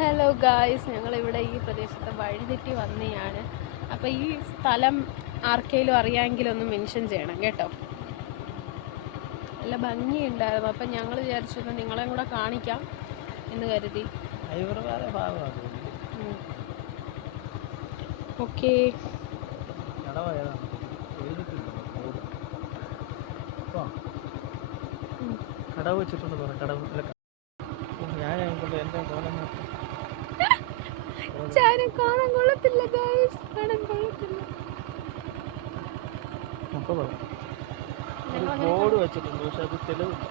Hello guys, ഞങ്ങളിവിടെ ഈ പ്രദേശത്ത് വഴിതെറ്റി വന്നെയാണ്. അപ്പോൾ ഈ സ്ഥലം ആർക്കെങ്കിലും അറിയാമെങ്കിലും ഒന്ന് മെൻഷൻ ചെയ്യണം കേട്ടോ. നല്ല ഭംഗിയുണ്ടായിരുന്നു. അപ്പം ഞങ്ങൾ വിചാരിച്ചത് നിങ്ങളെയും കൂടെ കാണിക്കാം എന്ന് കരുതി. ഓക്കെ, കടവ് വെച്ചിട്ടുണ്ട്. കടവ് കാണാൻ കൊള്ളത്തില്ല ഗായ്സ്, കാണാൻ കൊള്ളത്തില്ല. ബോർഡ് വെച്ചിട്ടുണ്ട്, പക്ഷെ അത് തെളിവില്ല.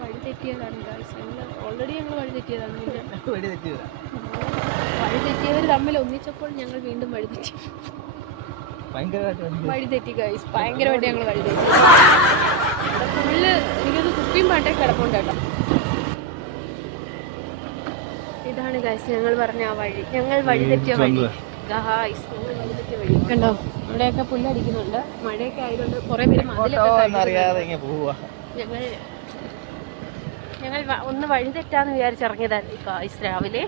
വഴി തെറ്റിയതാണ് ഗായ്സ്. ഓൾറെഡി ഞങ്ങൾ വഴി തെറ്റിയതാണ്. വഴി തെറ്റിയവർ തമ്മിൽ ഒന്നിച്ചപ്പോൾ ഞങ്ങൾ വീണ്ടും വഴി തെറ്റി. വഴി തെറ്റി ഗായ്സ്, ഭയങ്കരമായിട്ട് ഞങ്ങൾ വഴി തെറ്റി. ഫുള്ള് എനിക്കൊന്ന് കുപ്പിയും പാട്ടേ കിടപ്പുണ്ട് കേട്ടോ. ഇതാണ് ഗായ്സ് ഞങ്ങൾ പറഞ്ഞ ആ വഴി. ഞങ്ങൾ വഴി തെറ്റിയ വഴി ഗായ്സ്, ഞങ്ങൾ വഴി തെറ്റിയ വഴി. കണ്ടോ, ഇവിടെയൊക്കെ പുല്ലടിക്കുന്നുണ്ട്. മഴയൊക്കെ ആയതുകൊണ്ട് കുറെ പേര് ഞങ്ങൾ ഒന്ന് വഴി തെറ്റാന്ന് വിചാരിച്ചിറങ്ങിയതായിരുന്നു ഗായ്സ് രാവിലെ.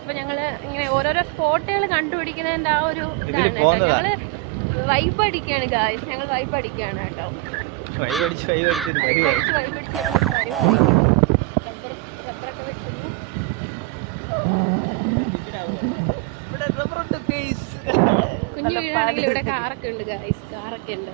അപ്പൊ ഞങ്ങള് ഇങ്ങനെ ഓരോരോ സ്പോട്ടുകൾ കണ്ടുപിടിക്കുന്നതിന്റെ ആ ഒരു ഇതാണ്. ഞങ്ങള് വൈബ് അടിക്കുകയാണ് ഗായ്സ്, ഞങ്ങൾ വൈബ് അടിക്കുകയാണ് കേട്ടോ. കുഞ്ഞു വീടാണെങ്കിൽ ഇവിടെ കാറൊക്കെ ഉണ്ട് ഗായ്സ്, കാറൊക്കെ ഉണ്ട്.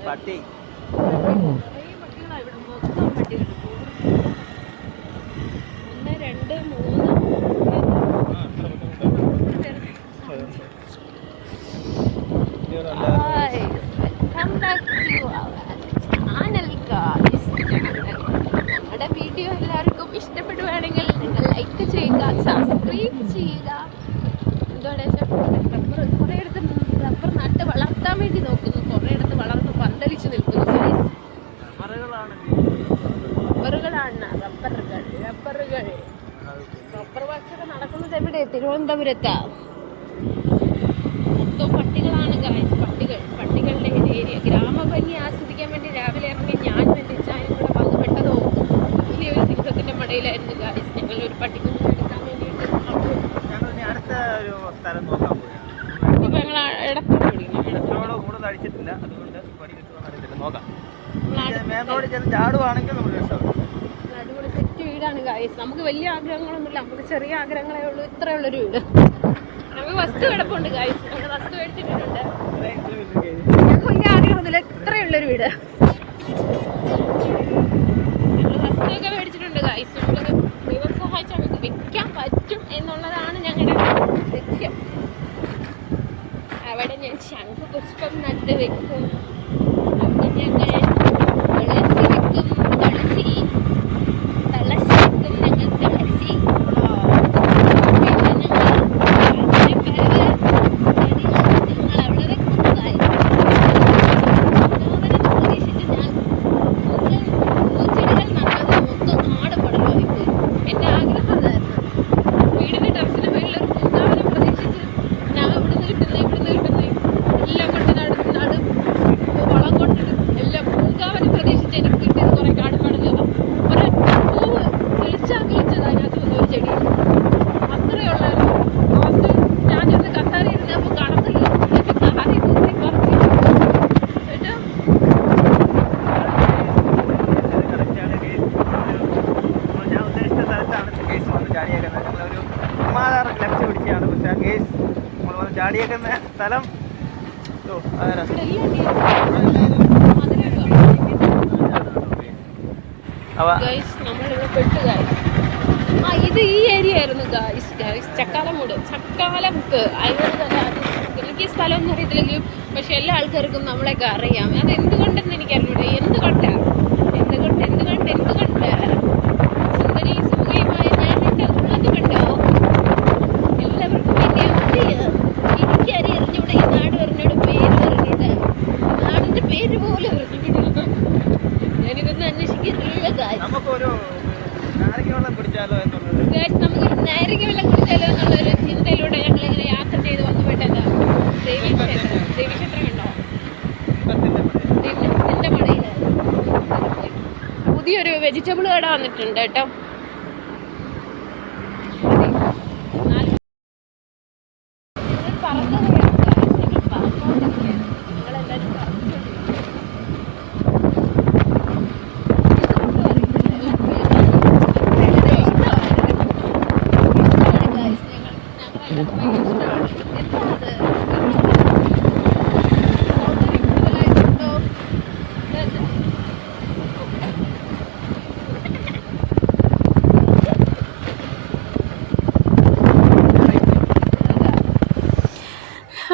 ഞങ്ങളുടെ വീഡിയോ എല്ലാവർക്കും ഇഷ്ടപ്പെടുവാണെങ്കിൽ നിങ്ങൾ ലൈക്ക് ചെയ്യുക, സബ്സ്ക്രൈബ് ചെയ്യുക. എന്തുകൊണ്ട് കുറേ ഇടത്ത് റബ്ബർ നട്ട് വളർത്താൻ വേണ്ടി നോക്കുന്നു, കുറേ ഇടത്ത് വളർന്ന് പന്തലിച്ച് നിൽക്കുന്നു. റബ്ബർ വർക്കൊക്കെ നടക്കുന്നത് എവിടെ? തിരുവനന്തപുരത്താ. മൊത്തം പട്ടികളാണ് ഗായ്സ്, പട്ടികളുടെ ഏരിയ. ഗ്രാമഭംഗി ആസ്വദിക്കാൻ വേണ്ടി രാവിലെ ഇറങ്ങി ഞാനും എൻ്റെ ചായയും കൂടെ പങ്കുപെട്ടതോ വലിയൊരു സിംഹത്തിന്റെ മടയിലായിരുന്നു ഗായ്സ്. ഞങ്ങൾ ഒരു പട്ടിക്കുഞ്ഞിനെ എടുക്കാൻ വേണ്ടിയിട്ട് ഇപ്പൊ ഞങ്ങൾ ഇടത്തോട് അടിപൊളി സെറ്റ് വീടാണ് ഗായ്സ്. നമുക്ക് വലിയ ആഗ്രഹങ്ങളൊന്നുമില്ല, നമുക്ക് ചെറിയ ആഗ്രഹങ്ങളേ ഉള്ളൂ. ഇത്രയുള്ളൊരു വീട്. നമുക്ക് വസ്തു കിടപ്പുണ്ട് ഗായ്സ്, ഞങ്ങൾ വസ്തു മേടിച്ചിട്ടുണ്ട്. ഞങ്ങൾക്ക് വലിയ ആഗ്രഹമൊന്നുമില്ല, ഇത്രയുള്ളൊരു വീട്. ഞങ്ങൾ വസ്തുവൊക്കെ മേടിച്ചിട്ടുണ്ട് ഗായ്സ്. ഞങ്ങളത് ദൈവം സഹായിച്ചാൽ നമുക്ക് വെക്കാൻ പറ്റും എന്നുള്ളതാണ് ഞങ്ങളുടെ ലക്ഷ്യം. അവിടെ ഞാൻ ശംഖുപുഷ്പം നട്ട് വെക്കും. അവിടെ ഞങ്ങൾ തുളസി വെക്കും, തുളസി വെക്കും ഞങ്ങൾ, തുളസി. ചാടിയേക്കുന്ന സ്ഥലം ഇത് ഈ ഏരിയ ആയിരുന്നു ഗായ്സ്. ചക്കാലമുക്ക്. എനിക്ക് ഈ സ്ഥലമൊന്നും അറിയത്തില്ലെങ്കിലും പക്ഷെ എല്ലാ ആൾക്കാർക്കും നമ്മളെയൊക്കെ അറിയാം. അത് എന്തുകൊണ്ടെന്ന് എനിക്കറിയില്ല. എന്തുകൊണ്ട് സുന്ദരി സുഖമായ ഞാൻ എൻ്റെ ഉള്ളത് കണ്ടോ? എല്ലാവർക്കും എന്നെ അറിയാം. എനിക്കറിഞ്ഞൂടെ ഈ നാട് പറഞ്ഞോട് പേര് പറഞ്ഞൂടെ, നാടിന്റെ പേര് പോലെ പറഞ്ഞുവിടില്ല. ഞാനിതൊന്നും അന്വേഷിക്കുന്നില്ല ഗായ്സ്. നമുക്കൊരു നാരങ്ങ വെള്ളം കുടിച്ചാലോ എന്നുള്ളൊരു ചിന്തയിലൂടെ ഞങ്ങൾ ഇങ്ങനെ യാത്ര ചെയ്ത് വന്നുപെട്ടത് ദേവീക്ഷേത്രം കണ്ടോ? ദൈവത്തിന്റെ മടയിലായിരുന്നു. പുതിയൊരു വെജിറ്റബിൾ കട വന്നിട്ടുണ്ട് കേട്ടോ.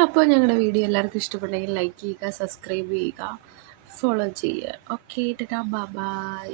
അപ്പോൾ ഞങ്ങളുടെ വീഡിയോ എല്ലാവർക്കും ഇഷ്ടപ്പെട്ടെങ്കിൽ ലൈക്ക് ചെയ്യുക, സബ്സ്ക്രൈബ് ചെയ്യുക, ഫോളോ ചെയ്യുക. Okay, tata, by.